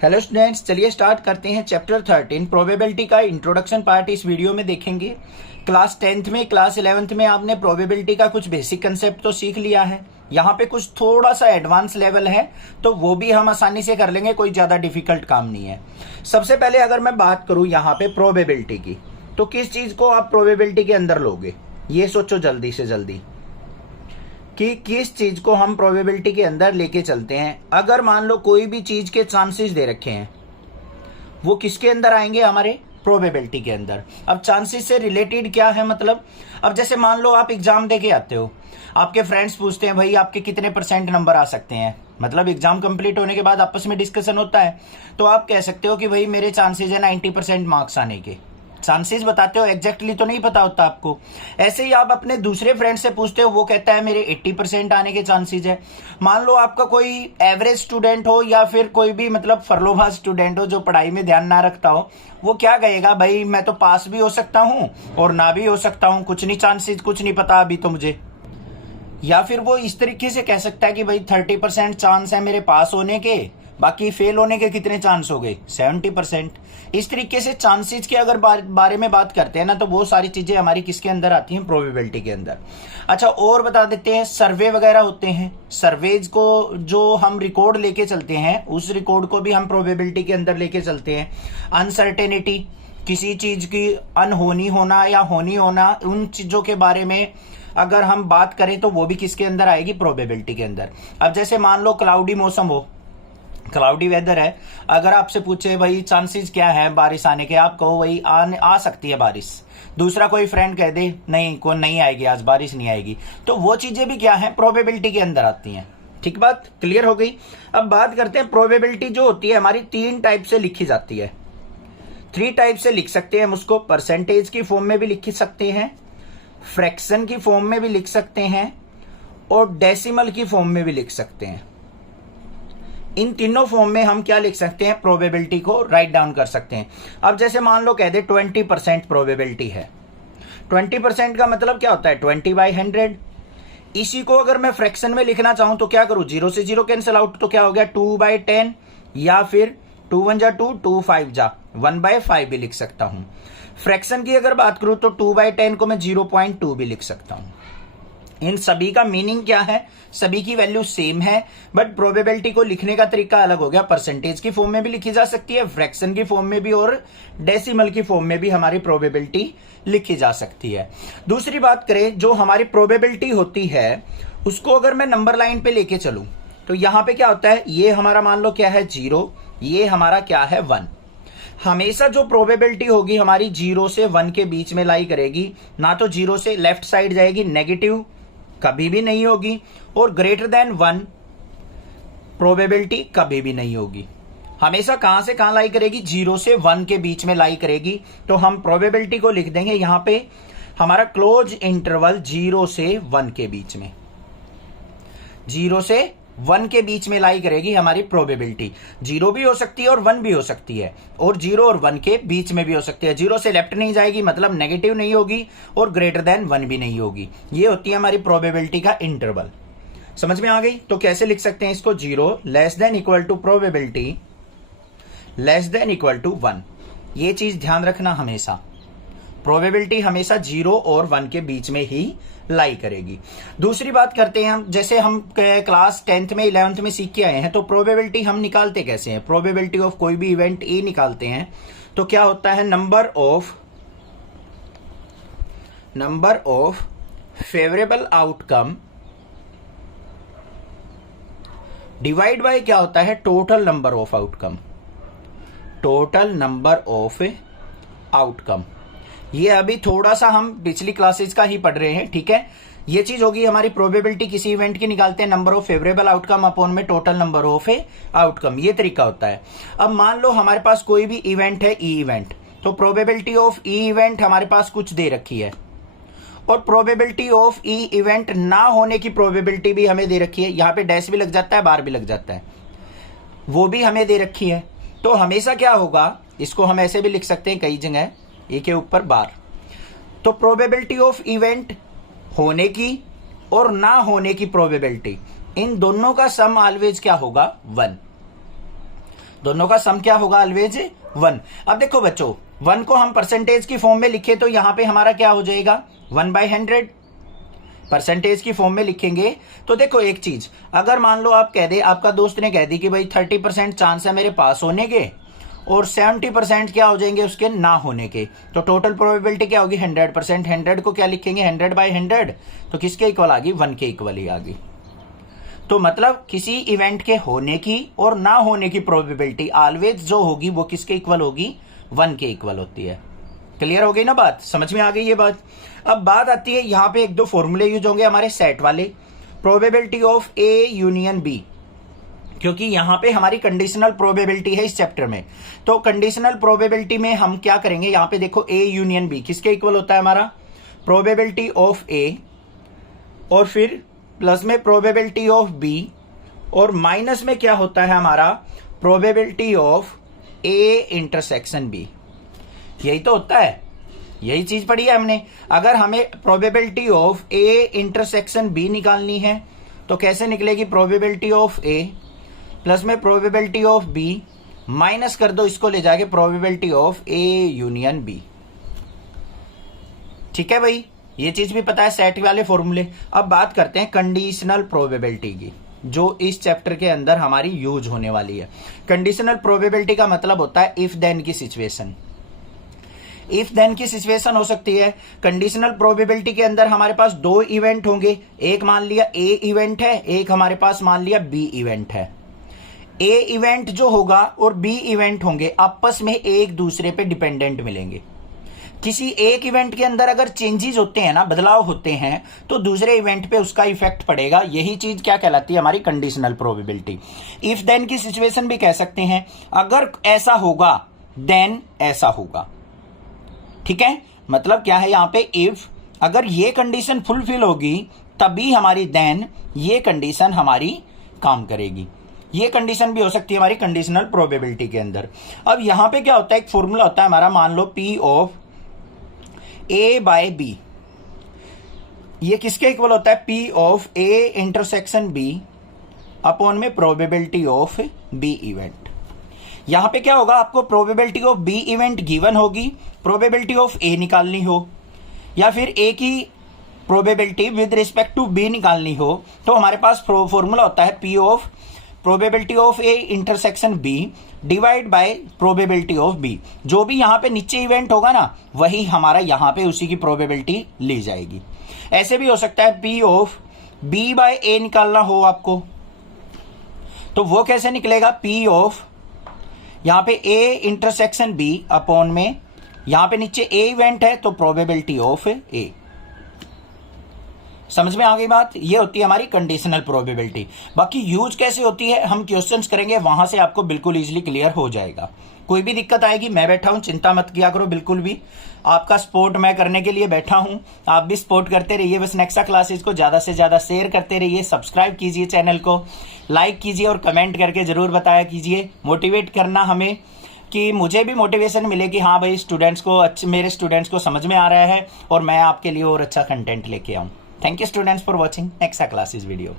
Hello students, चलिए start करते हैं। चैप्टर 13 प्रोबेबिलिटी का इंट्रोडक्शन पार्ट इस वीडियो में देखेंगे। क्लास 10th में, क्लास 11th में आपने प्रोबेबिलिटी का कुछ बेसिक कंसेप्ट तो सीख लिया है। यहाँ पे कुछ थोड़ा सा एडवांस लेवल है तो वो भी हम आसानी से कर लेंगे, कोई ज्यादा डिफिकल्ट काम नहीं है। सबसे पहले अगर मैं बात करूं यहाँ पे प्रोबेबिलिटी की, तो किस चीज को आप प्रोबेबिलिटी के अंदर लोगे, ये सोचो जल्दी से जल्दी कि किस चीज को हम प्रोबेबिलिटी के अंदर लेके चलते हैं। अगर मान लो कोई भी चीज के चांसेस दे रखे हैं, वो किसके अंदर आएंगे, हमारे प्रोबेबिलिटी के अंदर। अब चांसेस से रिलेटेड क्या है, मतलब अब जैसे मान लो आप एग्जाम दे के आते हो, आपके फ्रेंड्स पूछते हैं भाई आपके कितने % नंबर आ सकते हैं, मतलब एग्जाम कंप्लीट होने के बाद आपस में डिस्कशन होता है, तो आप कह सकते हो कि भाई मेरे चांसेस है 90% मार्क्स आने के। चांसेस बताते हो, एग्जैक्टली तो नहीं पता होता आपको। ऐसे ही आप अपने दूसरे फ्रेंड से पूछते हो, वो कहता है मेरे 80% आने के चांसेस है। मान लो आपका कोई एवरेज स्टूडेंट हो या फिर कोई भी मतलब फरलोबाज स्टूडेंट हो जो पढ़ाई में ध्यान ना रखता हो, वो क्या कहेगा, भाई मैं तो पास भी हो सकता हूं और ना भी हो सकता हूं, कुछ नहीं चांसेस, कुछ नहीं पता अभी तो मुझे। या फिर वो इस तरीके से कह सकता है कि भाई 30% चांस है मेरे पास होने के, बाकी फेल होने के कितने चांस हो गए, 70%। इस तरीके से चांसेस के अगर बारे में बात करते हैं ना, तो वो सारी चीजें हमारी किसके अंदर आती हैं, प्रोबेबिलिटी के अंदर। अच्छा, और बता देते हैं, सर्वे वगैरह होते हैं, सर्वेज को जो हम रिकॉर्ड लेके चलते हैं, उस रिकॉर्ड को भी हम प्रोबेबिलिटी के अंदर लेके चलते हैं। अनसर्टेनिटी, किसी चीज की अनहोनी होना या होनी होना, उन चीजों के बारे में अगर हम बात करें तो वो भी किसके अंदर आएगी, प्रोबेबिलिटी के अंदर। अब जैसे मान लो क्लाउडी मौसम हो, क्लाउडी वेदर है, अगर आपसे पूछे भाई चांसेस क्या है बारिश आने के, आप कहो भाई आ सकती है बारिश, दूसरा कोई फ्रेंड कह दे नहीं को नहीं आएगी, आज बारिश नहीं आएगी, तो वो चीजें भी क्या है, प्रोबेबिलिटी के अंदर आती हैं। ठीक, बात क्लियर हो गई। अब बात करते हैं प्रोबेबिलिटी जो होती है हमारी 3 टाइप से लिखी जाती है। 3 टाइप से लिख सकते हैं हम उसको। परसेंटेज की फॉर्म में भी लिख सकते हैं, फ्रैक्शन की फॉर्म में भी लिख सकते हैं और डेसिमल की फॉर्म में भी लिख सकते हैं। इन तीनों फॉर्म में हम क्या लिख सकते हैं, प्रोबेबिलिटी को राइट डाउन कर सकते हैं। अब जैसे मान लो कह दे 20% प्रोबेबिलिटी है। 20% का मतलब क्या होता है, 20/100। इसी को अगर मैं फ्रैक्शन में लिखना चाहूं तो क्या करूं, 0 से 0 कैंसिल आउट, तो क्या हो गया 2/10, या फिर 2 1 जा 2, 2 5 जा 1/5 भी लिख सकता हूं। फ्रैक्शन की अगर बात करूं तो 2/10 को मैं 0.2 भी लिख सकता हूं। इन सभी का मीनिंग क्या है, सभी की वैल्यू सेम है, बट प्रोबेबिलिटी को लिखने का तरीका अलग हो गया। परसेंटेज की फॉर्म में भी लिखी जा सकती है, फ्रैक्शन की फॉर्म में भी और डेसिमल की फॉर्म में भी हमारी प्रोबेबिलिटी लिखी जा सकती है। दूसरी बात करें, जो हमारी प्रोबेबिलिटी होती है उसको अगर मैं नंबर लाइन पे लेके चलूं तो यहां पे क्या होता है, ये हमारा मान लो क्या है 0, ये हमारा क्या है 1। हमेशा जो प्रोबेबिलिटी होगी हमारी 0 से 1 के बीच में लाई करेगी, ना तो 0 से लेफ्ट साइड जाएगी, नेगेटिव कभी भी नहीं होगी, और ग्रेटर देन 1 प्रोबेबिलिटी कभी भी नहीं होगी। हमेशा कहां से कहां लाई करेगी, 0 से 1 के बीच में लाई करेगी। तो हम प्रोबेबिलिटी को लिख देंगे यहां पे हमारा क्लोज इंटरवल 0 से 1 के बीच में, 0 से 1 के बीच में लाई करेगी हमारी प्रोबेबिलिटी। 0 भी हो सकती है और 1 भी हो सकती है, और 0 और 1 के बीच में भी हो सकती है। 0 से लेफ्ट नहीं जाएगी, मतलब नेगेटिव नहीं होगी, और ग्रेटर देन 1 भी नहीं होगी। ये होती है हमारी प्रोबेबिलिटी का इंटरवल। समझ में आ गई। तो कैसे लिख सकते हैं इसको, 0 less than equal to probability less than equal to 1। ये चीज ध्यान रखना, हमेशा प्रोबेबिलिटी हमेशा 0 और 1 के बीच में ही लाई करेगी। दूसरी बात करते हैं हम, जैसे हम क्लास 10th में 11th में सीख के आए हैं, तो प्रोबेबिलिटी हम निकालते कैसे हैं, प्रोबेबिलिटी ऑफ कोई भी इवेंट ए निकालते हैं तो क्या होता है, number of favourable outcome divide by क्या होता है, total number of outcome, total number of outcome. ये अभी थोड़ा सा हम पिछली क्लासेस का ही पढ़ रहे हैं, ठीक है। ये चीज होगी हमारी प्रोबेबिलिटी किसी इवेंट की निकालते हैं, number of favourable outcome upon में टोटल नंबर ऑफ आउटकम, ये तरीका होता है। अब मान लो हमारे पास कोई भी इवेंट है, ई इवेंट, तो प्रोबेबिलिटी ऑफ ई इवेंट हमारे पास कुछ दे रखी है, और प्रोबेबिलिटी ऑफ ई इवेंट ना होने की प्रोबेबिलिटी भी हमें दे रखी है। यहां पे डैश भी लग जाता है, बार भी लग जाता है, वो भी हमें दे रखी है। तो हमेशा क्या होगा, इसको हम ऐसे भी लिख सकते हैं कई जगह, ए के ऊपर बार। तो प्रोबेबिलिटी ऑफ इवेंट होने की और ना होने की प्रोबेबिलिटी, इन दोनों का सम ऑलवेज क्या होगा, 1। दोनों का सम क्या होगा? ऑलवेज 1। अब देखो बच्चों, 1 को हम परसेंटेज की फॉर्म में लिखे तो यहां पे हमारा क्या हो जाएगा? 1/100 परसेंटेज की फॉर्म में लिखेंगे। तो देखो एक चीज, अगर मान लो आप कह दे, आपका दोस्त ने कह दी कि भाई 30% चांस है मेरे पास होने के और 70% क्या हो जाएंगे उसके ना होने के, तो टोटल प्रोबेबिलिटी क्या होगी? 100%। 100 को क्या लिखेंगे? 100/100, तो किसके इक्वल आ गई? 1 के इक्वल ही आ गई। तो मतलब किसी इवेंट के होने की और ना होने की प्रोबेबिलिटी ऑलवेज जो होगी वो किसके इक्वल होगी? 1 के इक्वल होती है। क्लियर हो गई ना बात? समझ में आ गई ये बात? अब बात आती है यहाँ पे एक दो फॉर्मूले यूज होंगे हमारे सेट वाले, probability of A union B, क्योंकि यहां पे हमारी कंडीशनल प्रोबेबिलिटी है इस चैप्टर में। तो कंडीशनल प्रोबेबिलिटी में हम क्या करेंगे? यहां पे देखो ए यूनियन बी किसके इक्वल होता है? हमारा प्रोबेबिलिटी ऑफ ए, और फिर प्लस में प्रोबेबिलिटी ऑफ बी, और माइनस में क्या होता है हमारा? Probability of A intersection B. यही तो होता है, यही चीज पढ़ी है हमने। अगर हमें probability of A intersection B निकालनी है तो कैसे निकलेगी? प्रोबेबिलिटी ऑफ ए प्लस में प्रोबेबिलिटी ऑफ बी, माइनस कर दो इसको ले जाके probability of A union B. ठीक है भाई, ये चीज भी पता है, सेट वाले फॉर्मूले। अब बात करते हैं कंडीशनल प्रोबेबिलिटी की, जो इस चैप्टर के अंदर हमारी यूज होने वाली है। कंडीशनल प्रोबेबिलिटी का मतलब होता है इफ देन की सिचुएशन। इफ देन की सिचुएशन हो सकती है। कंडीशनल प्रोबेबिलिटी के अंदर हमारे पास दो इवेंट होंगे, एक मान लिया ए इवेंट है, एक हमारे पास मान लिया बी इवेंट है। ए इवेंट जो होगा और बी इवेंट होंगे आपस में एक दूसरे पे डिपेंडेंट मिलेंगे। किसी एक इवेंट के अंदर अगर चेंजेस होते हैं ना, बदलाव होते हैं, तो दूसरे इवेंट पे उसका इफेक्ट पड़ेगा। यही चीज क्या कहलाती है? हमारी कंडीशनल प्रोबेबिलिटी। इफ देन की सिचुएशन भी कह सकते हैं, अगर ऐसा होगा देन ऐसा होगा। ठीक है, मतलब क्या है यहां पे? इफ अगर ये कंडीशन फुलफिल होगी तभी हमारी देन ये कंडीशन हमारी काम करेगी। ये कंडीशन भी हो सकती है हमारी कंडीशनल प्रोबेबिलिटी के अंदर। अब यहां पे क्या होता है? एक फॉर्मूला होता है हमारा, मान लो P of A by B. ये किसके इक्वल होता है? P of A intersection B upon में प्रोबेबिलिटी ऑफ बी इवेंट। यहां पे क्या होगा? आपको probability of B event given होगी, प्रोबेबिलिटी ऑफ ए निकालनी हो, या फिर ए की probability with respect to B निकालनी हो, तो हमारे पास फॉर्मूला होता है P of probability of A intersection B divide by probability of B. जो भी यहां पे नीचे इवेंट होगा ना, वही हमारा यहां पे उसी की प्रोबेबिलिटी ली जाएगी। ऐसे भी हो सकता है पी ऑफ बी बाय ए निकालना हो आपको, तो वो कैसे निकलेगा? पी ऑफ यहां पे ए इंटरसेक्शन बी अपॉन में, यहां पे नीचे ए इवेंट है तो प्रोबेबिलिटी ऑफ ए। समझ में आ गई बात? ये होती है हमारी कंडीशनल प्रोबेबिलिटी। बाकी यूज कैसे होती है हम क्वेश्चंस करेंगे, वहां से आपको बिल्कुल इजीली क्लियर हो जाएगा। कोई भी दिक्कत आएगी मैं बैठा हूं, चिंता मत किया करो बिल्कुल भी। आपका सपोर्ट मैं करने के लिए बैठा हूं, आप भी सपोर्ट करते रहिए। बस नेक्सा क्लासेस को ज्यादा से ज्यादा शेयर करते रहिए, सब्सक्राइब कीजिए चैनल को, लाइक कीजिए और कमेंट करके जरूर बताया कीजिए। मोटिवेट करना हमें, कि मुझे भी मोटिवेशन मिले कि हाँ भाई स्टूडेंट्स को, मेरे स्टूडेंट्स को समझ में आ रहा है और मैं आपके लिए और अच्छा कंटेंट लेके आऊं। Thank you students for watching Nexa classes video.